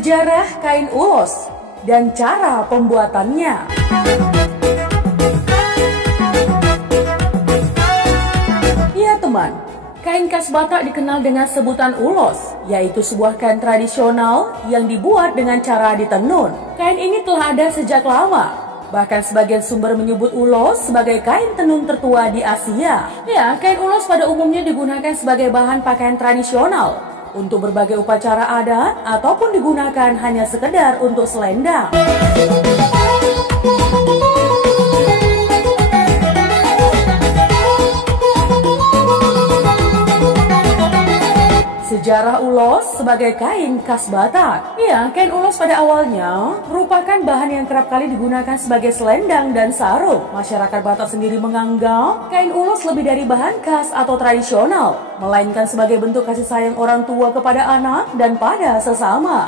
Sejarah kain ulos dan cara pembuatannya. Ya teman, kain khas Batak dikenal dengan sebutan ulos, yaitu sebuah kain tradisional yang dibuat dengan cara ditenun. Kain ini telah ada sejak lama. Bahkan sebagian sumber menyebut ulos sebagai kain tenun tertua di Asia. Ya, kain ulos pada umumnya digunakan sebagai bahan pakaian tradisional untuk berbagai upacara adat ataupun digunakan hanya sekedar untuk selendang. Sejarah ulos sebagai kain khas Batak. Ya, kain ulos pada awalnya merupakan bahan yang kerap kali digunakan sebagai selendang dan sarung. Masyarakat Batak sendiri menganggap kain ulos lebih dari bahan khas atau tradisional, melainkan sebagai bentuk kasih sayang orang tua kepada anak dan pada sesama.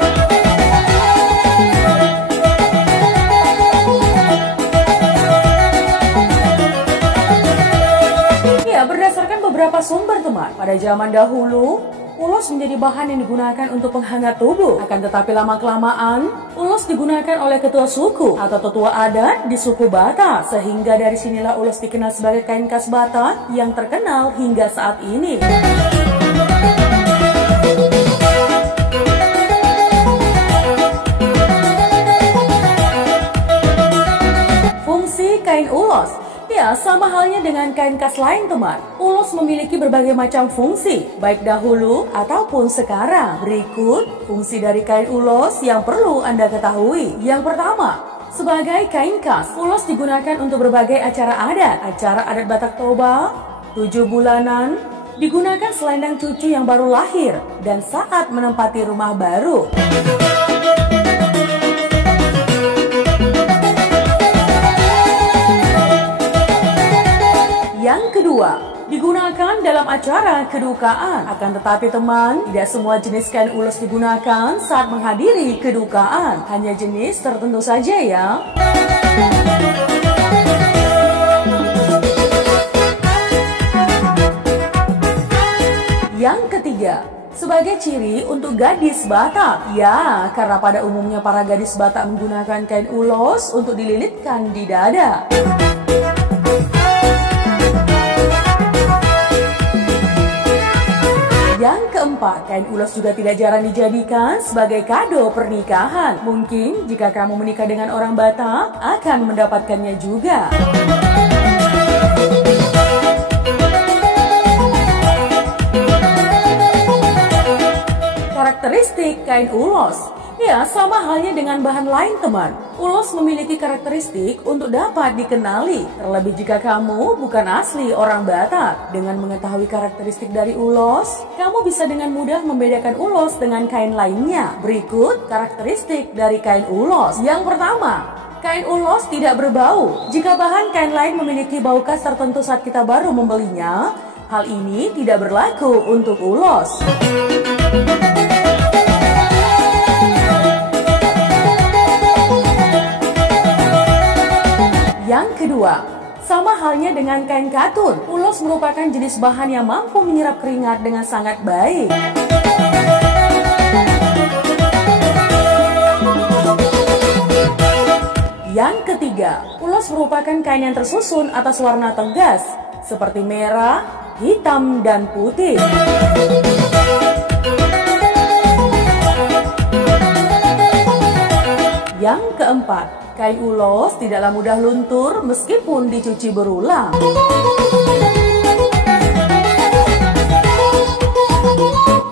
Ya, berdasarkan beberapa sumber teman, pada zaman dahulu ulos menjadi bahan yang digunakan untuk penghangat tubuh. Akan tetapi lama-kelamaan, ulos digunakan oleh ketua suku atau tetua adat di suku Batak. Sehingga dari sinilah ulos dikenal sebagai kain khas Batak yang terkenal hingga saat ini. Fungsi kain ulos. Ya, sama halnya dengan kain khas lain teman. Ulos memiliki berbagai macam fungsi, baik dahulu ataupun sekarang. Berikut fungsi dari kain ulos yang perlu Anda ketahui. Yang pertama, sebagai kain khas, ulos digunakan untuk berbagai acara adat Batak Toba, 7 bulanan, digunakan selendang cucu yang baru lahir, dan saat menempati rumah baru. Yang kedua, digunakan dalam acara kedukaan. Akan tetapi teman, tidak semua jenis kain ulos digunakan saat menghadiri kedukaan. Hanya jenis tertentu saja ya. Yang ketiga, sebagai ciri untuk gadis Batak. Ya, karena pada umumnya para gadis Batak menggunakan kain ulos untuk dililitkan di dada. Yang keempat, kain ulos juga tidak jarang dijadikan sebagai kado pernikahan. Mungkin jika kamu menikah dengan orang Batak, akan mendapatkannya juga. Karakteristik kain ulos. Ya, sama halnya dengan bahan lain teman. Ulos memiliki karakteristik untuk dapat dikenali. Terlebih jika kamu bukan asli orang Batak. Dengan mengetahui karakteristik dari ulos, kamu bisa dengan mudah membedakan ulos dengan kain lainnya. Berikut karakteristik dari kain ulos. Yang pertama, kain ulos tidak berbau. Jika bahan kain lain memiliki bau khas tertentu saat kita baru membelinya, hal ini tidak berlaku untuk ulos. Yang kedua, sama halnya dengan kain katun. Ulos merupakan jenis bahan yang mampu menyerap keringat dengan sangat baik. Yang ketiga, ulos merupakan kain yang tersusun atas warna tegas, seperti merah, hitam, dan putih. Yang keempat, kain ulos tidaklah mudah luntur meskipun dicuci berulang.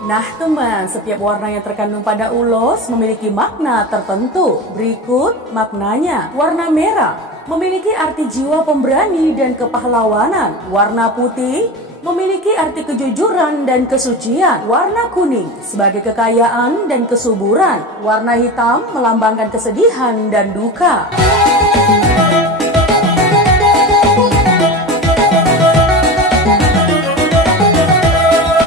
Nah teman, setiap warna yang terkandung pada ulos memiliki makna tertentu. Berikut maknanya. Warna merah memiliki arti jiwa pemberani dan kepahlawanan. Warna putih memiliki arti kejujuran dan kesucian. Warna kuning sebagai kekayaan dan kesuburan. Warna hitam melambangkan kesedihan dan duka.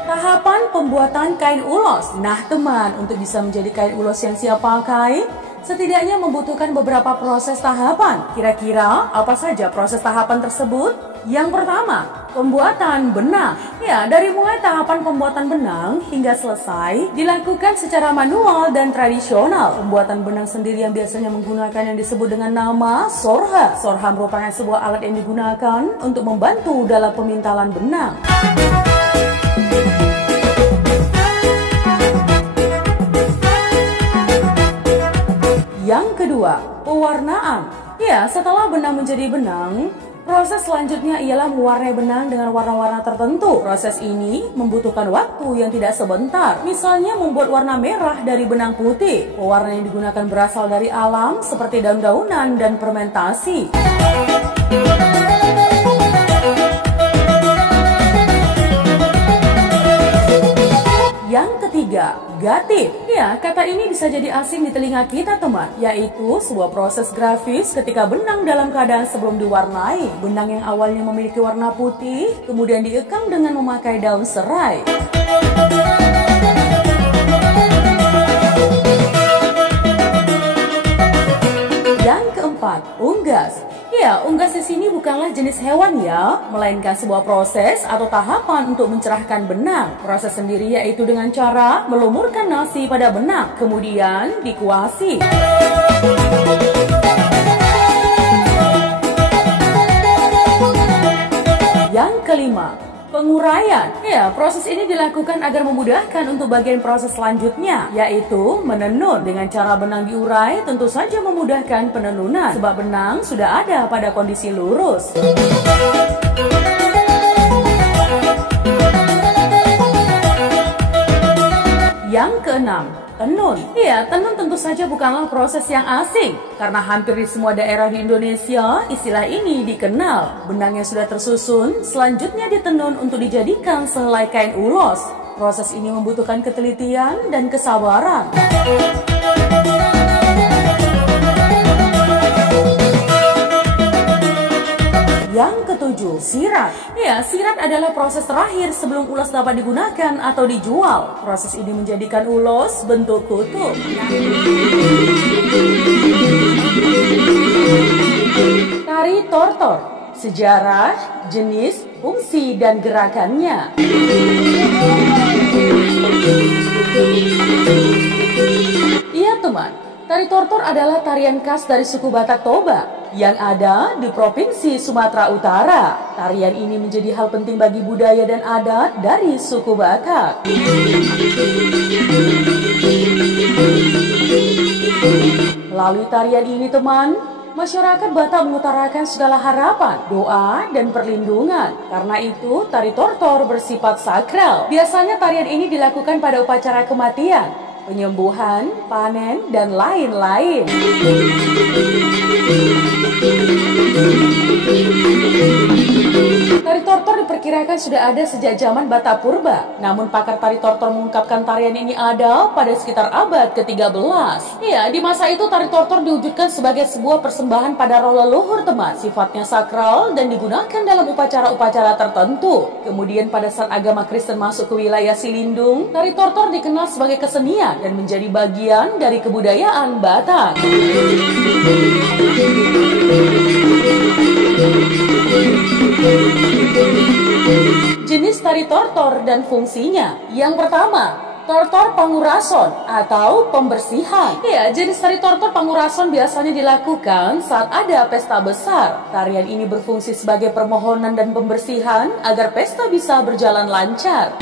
Tahapan pembuatan kain ulos. Nah teman, untuk bisa menjadi kain ulos yang siap pakai, Setidaknya membutuhkan beberapa proses tahapan. Kira-kira apa saja proses tahapan tersebut? Yang pertama, pembuatan benang. Ya, dari mulai tahapan pembuatan benang hingga selesai dilakukan secara manual dan tradisional. Pembuatan benang sendiri yang biasanya menggunakan yang disebut dengan nama sorha. Sorha merupakan sebuah alat yang digunakan untuk membantu dalam pemintalan benang. Yang kedua, pewarnaan. Ya, setelah benang menjadi benang, proses selanjutnya ialah mewarnai benang dengan warna-warna tertentu. Proses ini membutuhkan waktu yang tidak sebentar. Misalnya membuat warna merah dari benang putih. Pewarna yang digunakan berasal dari alam seperti daun-daunan dan fermentasi. Yang ketiga, gatip. Ya, kata ini bisa jadi asing di telinga kita teman, yaitu sebuah proses grafis ketika benang dalam keadaan sebelum diwarnai. Benang yang awalnya memiliki warna putih, kemudian diekang dengan memakai daun serai. Yang keempat, unggas. Ya, unggas di sini bukanlah jenis hewan ya, melainkan sebuah proses atau tahapan untuk mencerahkan benang. Proses sendiri yaitu dengan cara melumurkan nasi pada benang, kemudian dikuasi. Yang kelima, penguraian. Ya, proses ini dilakukan agar memudahkan untuk bagian proses selanjutnya, yaitu menenun. Dengan cara benang diurai, tentu saja memudahkan penenunan, sebab benang sudah ada pada kondisi lurus. Yang keenam, tenun. Iya, tenun tentu saja bukanlah proses yang asing, karena hampir di semua daerah di Indonesia istilah ini dikenal. Benang yang sudah tersusun selanjutnya ditenun untuk dijadikan sehelai kain ulos. Proses ini membutuhkan ketelitian dan kesabaran. Yang ketujuh, sirat. Ya, sirat adalah proses terakhir sebelum ulos dapat digunakan atau dijual. Proses ini menjadikan ulos bentuk kutub. Tari tortor, sejarah, jenis, fungsi, dan gerakannya. Iya teman, tari tortor adalah tarian khas dari suku Batak Toba yang ada di Provinsi Sumatera Utara. Tarian ini menjadi hal penting bagi budaya dan adat dari suku Batak. Melalui tarian ini teman, masyarakat Batak mengutarakan segala harapan, doa, dan perlindungan. Karena itu, tari tortor bersifat sakral. Biasanya tarian ini dilakukan pada upacara kematian, penyembuhan, panen, dan lain-lain. Tari tortor diperkirakan sudah ada sejak zaman Bata Purba. Namun pakar tari tortor mengungkapkan tarian ini ada pada sekitar abad ke-13. Ya, di masa itu tari tortor diwujudkan sebagai sebuah persembahan pada roh leluhur teman. Sifatnya sakral dan digunakan dalam upacara-upacara tertentu. Kemudian pada saat agama Kristen masuk ke wilayah Silindung, tari tortor dikenal sebagai kesenian dan menjadi bagian dari kebudayaan Batak. Jenis tari tortor dan fungsinya. Yang pertama, tortor pangurason atau pembersihan. Ya, jenis tari tortor pangurason biasanya dilakukan saat ada pesta besar. Tarian ini berfungsi sebagai permohonan dan pembersihan agar pesta bisa berjalan lancar.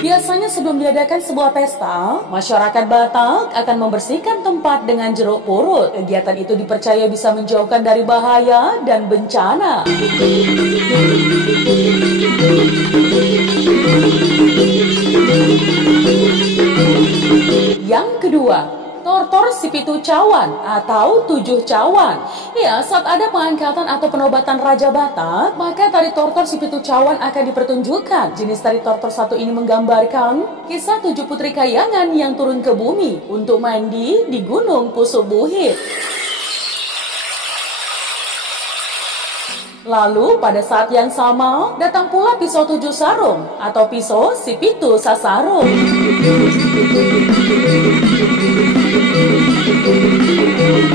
Biasanya sebelum diadakan sebuah pesta, masyarakat Batak akan membersihkan tempat dengan jeruk purut. Kegiatan itu dipercaya bisa menjauhkan dari bahaya dan bencana. Yang kedua, tortor Sipitu Cawan atau 7 cawan. Ya, saat ada pengangkatan atau penobatan Raja Batak, maka tari tortor Sipitu Cawan akan dipertunjukkan. Jenis tari tortor satu ini menggambarkan kisah 7 putri kayangan yang turun ke bumi untuk mandi di Gunung Pusubuhit. Lalu pada saat yang sama, datang pula pisau 7 sarung atau pisau si pitu sasarung.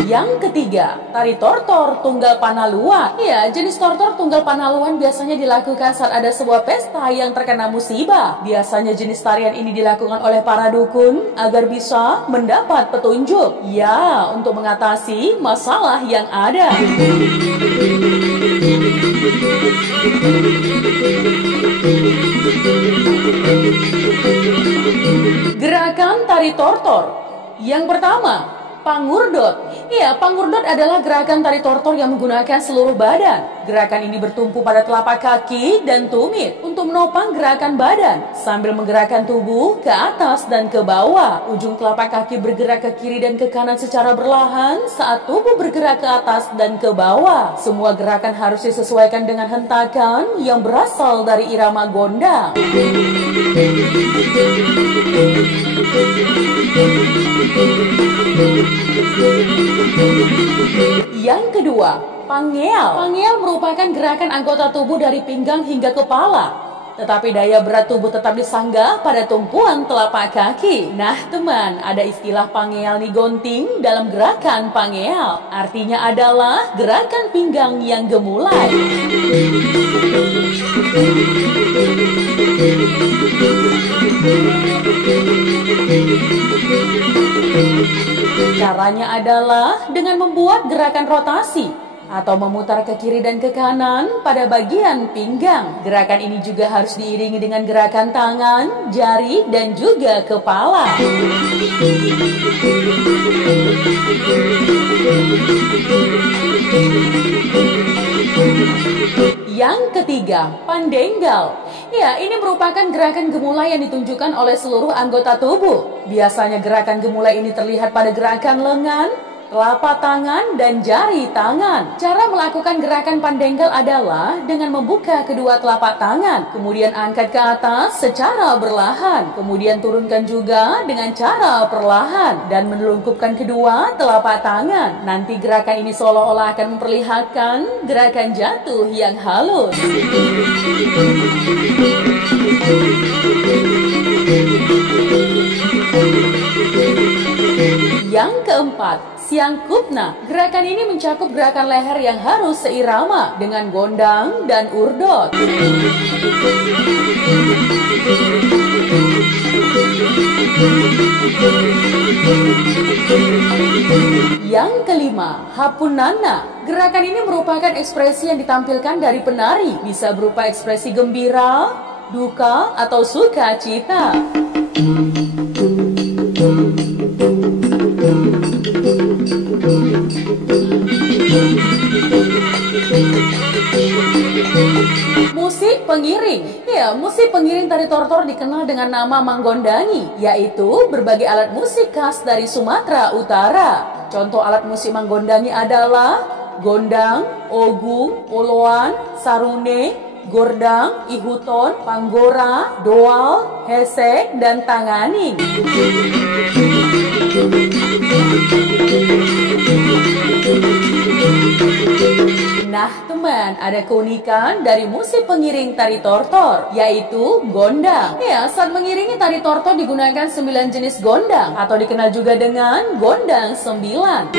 Yang ketiga, tari tortor tunggal panaluan. Ya, jenis tortor tunggal panaluan biasanya dilakukan saat ada sebuah pesta yang terkena musibah. Biasanya jenis tarian ini dilakukan oleh para dukun agar bisa mendapat petunjuk. Ya, untuk mengatasi masalah yang ada. Gerakan tari tortor. Yang pertama, pangurdot. Ya, pangurdot adalah gerakan tari tortor yang menggunakan seluruh badan. Gerakan ini bertumpu pada telapak kaki dan tumit untuk menopang gerakan badan sambil menggerakkan tubuh ke atas dan ke bawah. Ujung telapak kaki bergerak ke kiri dan ke kanan secara perlahan saat tubuh bergerak ke atas dan ke bawah. Semua gerakan harus disesuaikan dengan hentakan yang berasal dari irama gondang. Yang kedua, pangeal. Pangeal merupakan gerakan anggota tubuh dari pinggang hingga kepala, tetapi daya berat tubuh tetap disanggah pada tumpuan telapak kaki. Nah teman, ada istilah pangeal ni gonting dalam gerakan pangeal. Artinya adalah gerakan pinggang yang gemulai. Caranya adalah dengan membuat gerakan rotasi atau memutar ke kiri dan ke kanan pada bagian pinggang. Gerakan ini juga harus diiringi dengan gerakan tangan, jari, dan juga kepala. Yang ketiga, pandenggal. Ya, ini merupakan gerakan gemulai yang ditunjukkan oleh seluruh anggota tubuh. Biasanya gerakan gemulai ini terlihat pada gerakan lengan, telapak tangan, dan jari tangan. Cara melakukan gerakan pandenggal adalah dengan membuka kedua telapak tangan, kemudian angkat ke atas secara berlahan, kemudian turunkan juga dengan cara perlahan, dan menelungkupkan kedua telapak tangan. Nanti gerakan ini seolah-olah akan memperlihatkan gerakan jatuh yang halus. Yang keempat, siangkupna. Gerakan ini mencakup gerakan leher yang harus seirama dengan gondang dan urdot. Yang kelima, hapunana. Gerakan ini merupakan ekspresi yang ditampilkan dari penari. Bisa berupa ekspresi gembira, duka, atau sukacita. Musik pengiring. Ya, musik pengiring tari tortor dikenal dengan nama manggondangi, yaitu berbagai alat musik khas dari Sumatera Utara. Contoh alat musik manggondangi adalah gondang, ogung, oloan, sarune, gordang, ihuton, panggora, doal, hesek, dan tanganing. Nah teman, ada keunikan dari musik pengiring tari tortor, yaitu gondang. Ya, saat mengiringi tari tortor digunakan 9 jenis gondang, atau dikenal juga dengan gondang 9.